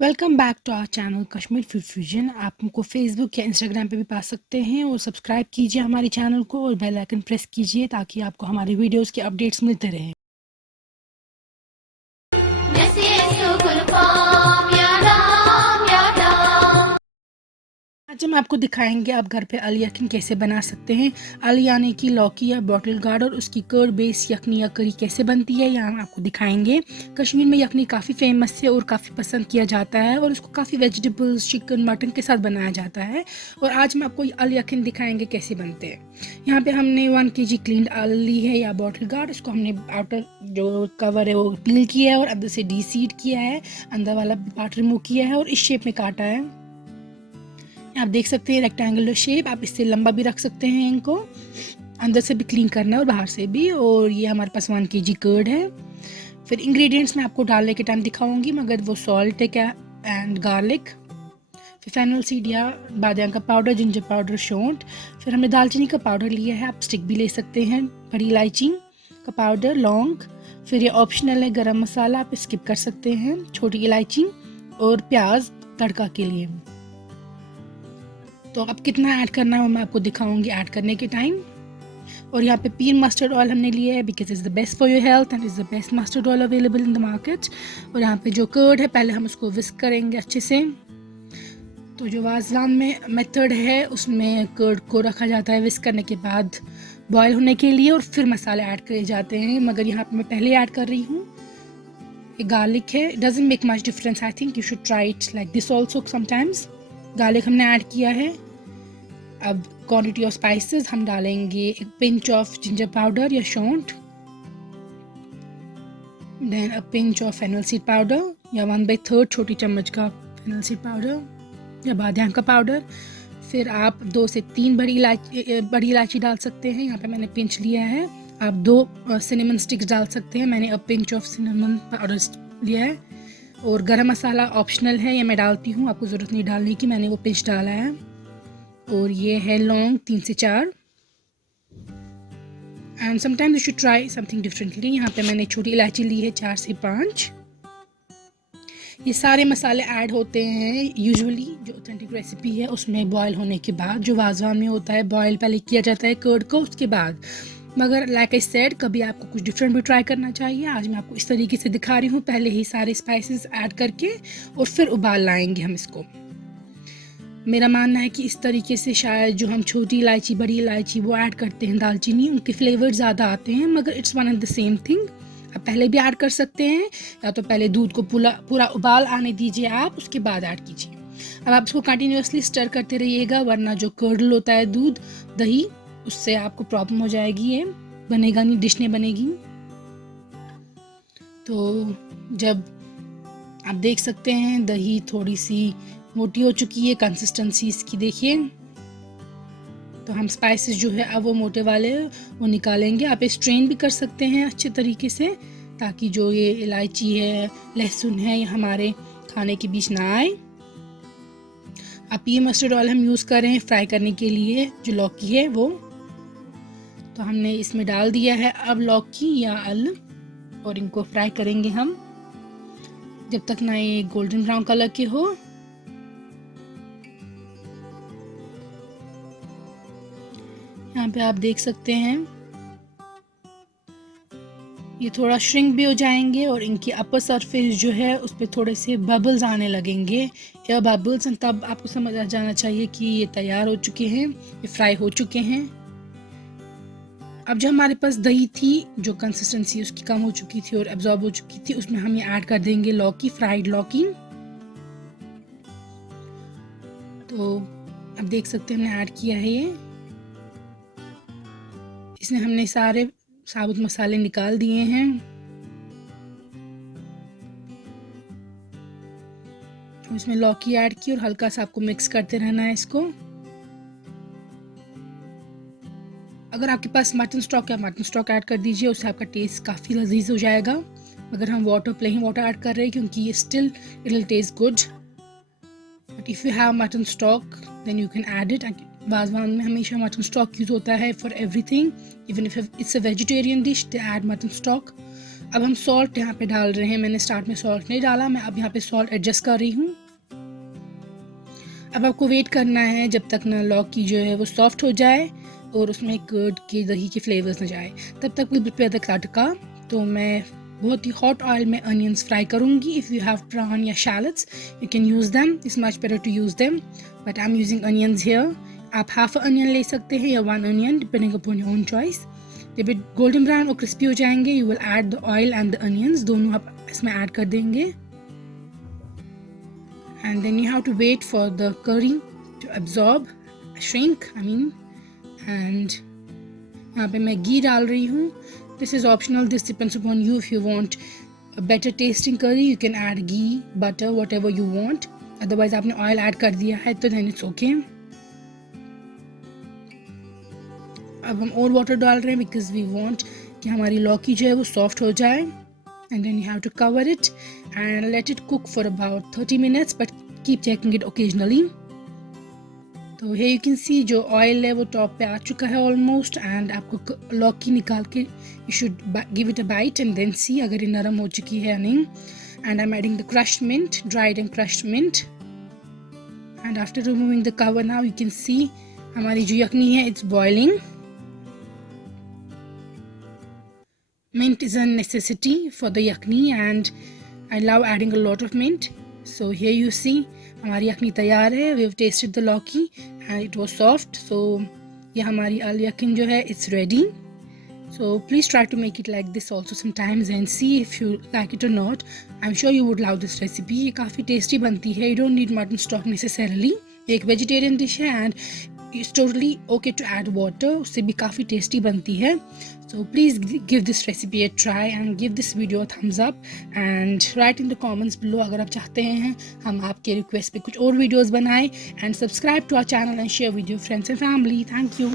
Welcome back to our channel Kashmir Food Fusion. आप हमको Facebook या इंस्टाग्राम पे भी पा सकते हैं और सब्सक्राइब कीजिए हमारे चैनल को और बेल आइकन प्रेस कीजिए ताकि आपको हमारे वीडियोस के अपडेट्स मिलते रहें। आज हम आपको दिखाएंगे आप घर पे आलू यखनी कैसे बना सकते हैं। आलू यानी कि लौकी या बॉटल गार्ड और उसकी कर्ड बेस यखनी या करी कैसे बनती है यहाँ हम आपको दिखाएंगे। कश्मीर में यखनी काफ़ी फेमस है और काफ़ी पसंद किया जाता है और उसको काफ़ी वेजिटेबल्स चिकन मटन के साथ बनाया जाता है। और आज हम आपको आलू यखनी दिखाएंगे कैसे बनते हैं। यहाँ पे हमने 1 kg क्लीन आलू ली है या बॉटल गार्ड। इसको हमने आउटर जो कवर है वो पील किया है और अंदर से डीसीड किया है, अंदर वाला पार्ट रिमूव किया है और इस शेप में काटा है। आप देख सकते हैं रेक्टेंगुलर शेप। आप इससे लंबा भी रख सकते हैं, इनको अंदर से भी क्लीन करना है और बाहर से भी। और ये हमारे पास 1 kg कर्ड है। फिर इंग्रेडिएंट्स मैं आपको डालने के टाइम दिखाऊंगी, मगर वो सॉल्ट है क्या एंड गार्लिक, फिर फेनल सीड या बादाम का पाउडर, जिंजर पाउडर, सौंठ। फिर हमने दालचीनी का पाउडर लिया है, आप स्टिक भी ले सकते हैं, बड़ी इलायची का पाउडर, लौंग। फिर ये ऑप्शनल है गरम मसाला, आप स्किप कर सकते हैं, छोटी इलायची और प्याज तड़का के लिए। तो अब कितना ऐड करना है वो मैं आपको दिखाऊंगी ऐड करने के टाइम। और यहाँ पे पीन मस्टर्ड ऑयल हमने लिया है because is the best for your health and is the best mustard oil available in the market. और यहाँ पे जो कर्ड है पहले हम उसको विस्क करेंगे अच्छे से। तो जो वाजवान में मेथड है उसमें कर्ड को रखा जाता है विस्क करने के बाद बॉयल होने के लिए और फिर मसाले ऐड करे जाते हैं, मगर यहाँ पे मैं पहले ऐड कर रही हूँ। ये गार्लिक है, doesn't make much difference, I think you should try it like this also sometimes. Garlic हमने ऐड किया है। अब क्वांटिटी ऑफ स्पाइसेस हम डालेंगे, एक पिंच ऑफ जिंजर पाउडर या सौंठ, then a pinch of fennel seed powder या 1/3 छोटी चम्मच का फेनल सीड पाउडर या बादाम का पाउडर। फिर आप 2 से 3 बड़ी इलायची डाल सकते हैं, यहाँ पे मैंने पिंच लिया है। आप 2 सिनेमन स्टिक्स डाल सकते हैं, मैंने अ पिंच ऑफ सिनेमन पाउडर लिया है। और गरम मसाला ऑप्शनल है, ये मैं डालती हूँ, आपको ज़रूरत नहीं डालने की, मैंने वो पिंच डाला है। और ये है लौंग 3 से 4। And sometimes you should try something differently. यहाँ पे मैंने छोटी इलायची ली है 4 से 5। ये सारे मसाले ऐड होते हैं यूजुअली जो ऑथेंटिक रेसिपी है उसमें बॉयल होने के बाद, जो वाजवान में होता है बॉयल पहले किया जाता है कर्ड को उसके बाद। मगर लाइक आई सेड कभी आपको कुछ डिफरेंट भी ट्राई करना चाहिए। आज मैं आपको इस तरीके से दिखा रही हूँ, पहले ही सारे स्पाइसेस ऐड करके और फिर उबाल लाएंगे हम इसको। मेरा मानना है कि इस तरीके से शायद जो हम छोटी इलायची बड़ी इलायची वो ऐड करते हैं, दालचीनी, उनके फ्लेवर ज़्यादा आते हैं, मगर it's one and the same thing. आप पहले भी ऐड कर सकते हैं या तो पहले दूध को पूरा उबाल आने दीजिए आप, उसके बाद ऐड कीजिए। अब आप इसको कंटिन्यूसली स्टर करते रहिएगा, वरना जो कर्डल होता है दूध दही उससे आपको प्रॉब्लम हो जाएगी, ये बनेगा नहीं, डिश नहीं बनेगी। तो जब आप देख सकते हैं दही थोड़ी सी मोटी हो चुकी है, कंसिस्टेंसी इसकी देखिए, तो हम स्पाइसेस जो है अब वो मोटे वाले वो निकालेंगे। आप स्ट्रेन भी कर सकते हैं अच्छे तरीके से ताकि जो ये इलायची है लहसुन है ये हमारे खाने के बीच ना आए। आप ये मस्टर्ड ऑयल हम यूज़ कर रहे हैं फ्राई करने के लिए जो लौकी है वो, तो हमने इसमें डाल दिया है अब लौकी या आलू और इनको फ्राई करेंगे हम जब तक ना ये गोल्डन ब्राउन कलर के हो। यहाँ पे आप देख सकते हैं ये थोड़ा श्रिंक भी हो जाएंगे और इनकी अपर सरफेस जो है उस पर थोड़े से बबल्स आने लगेंगे, एयर बबल्स, तब आपको समझ आ जाना चाहिए कि ये तैयार हो चुके हैं, ये फ्राई हो चुके हैं। अब जो हमारे पास दही थी जो कंसिस्टेंसी उसकी कम हो चुकी थी और एब्जॉर्ब हो चुकी थी, उसमें हम ये ऐड कर देंगे लौकी, फ्राइड लौकी। तो आप देख सकते हैं हमने ऐड किया है ये। इसमें हमने सारे साबुत मसाले निकाल दिए हैं। इसमें लौकी ऐड की और हल्का सा आपको मिक्स करते रहना है इसको। अगर आपके पास मटन स्टॉक या मटन स्टॉक ऐड कर दीजिए, उससे आपका टेस्ट काफ़ी लजीज हो जाएगा। अगर हम प्लेन वाटर ऐड कर रहे हैं क्योंकि ये still it will taste good, but if you have mutton stock then you can add it. Wazwan में हमेशा मटन स्टॉक यूज़ होता है for everything, even if it's a vegetarian dish they add mutton stock. अब हम salt यहाँ पे डाल रहे हैं। मैंने स्टार्ट में सॉल्ट नहीं डाला, मैं अब यहाँ पे सॉल्ट एडजस्ट कर रही हूँ। अब आपको वेट करना है जब तक ना लौकी जो है वो सॉफ्ट हो जाए और उसमें कर्ड के दही के फ्लेवर्स ना जाए, तब तक विल प्रिपेयर द तड़का। तो मैं बहुत ही हॉट ऑयल में अनियंस फ्राई करूँगी। इफ़ यू हैव prawn या shallots you can use them, it's much better to use them, but I am using onions here. आप हाफ अनियन ले सकते हैं या 1 onion depending upon your own choice. जब ये golden brown और crispy हो जाएंगे you will add the oil and the onions, दोनों आप इसमें ऐड कर देंगे। And then you have to wait for the curry to absorb, shrink I mean, and यहाँ पे मैं घी डाल रही हूँ। This is optional, this depends upon you. If you want a better tasting curry you can add ghee, butter, whatever you want. Otherwise आपने oil add कर दिया है तो then it's okay. अब हम और वाटर डाल रहे हैं because we want कि हमारी लौकी जो है वो सॉफ्ट हो जाए। And then you have to cover it and let it cook for about 30 minutes, but keep checking it occasionally. तो here you can see जो ऑयल है वो टॉप पे आ चुका है ऑलमोस्ट, एंड आपको लौकी निकाल के you should give it a bite and then see अगर ये नरम हो चुकी है या नहीं। And I'm adding the crushed mint, dried and crushed mint. And after removing the cover now you can see हमारी जो यखनी है it's boiling. Mint is a necessity for the yakni and I love adding a lot of mint. So here you see हमारी यखनी तैयार है। We have tasted the लौकी and it was soft. So ये हमारी al yakin जो है it's ready. So please try to make it like this also sometimes and see if you like it or not. I'm sure you would love this recipe. ये काफ़ी tasty बनती है। You don't need mutton stock necessarily. एक vegetarian dish है and it's totally okay to add water, उससे भी काफ़ी tasty बनती है। So please give this recipe a try and give this video a thumbs up and write in the comments below अगर आप चाहते हैं हम आपके रिक्वेस्ट पे कुछ और वीडियोस बनाएं, and subscribe to our channel and share with your friends and family. Thank you.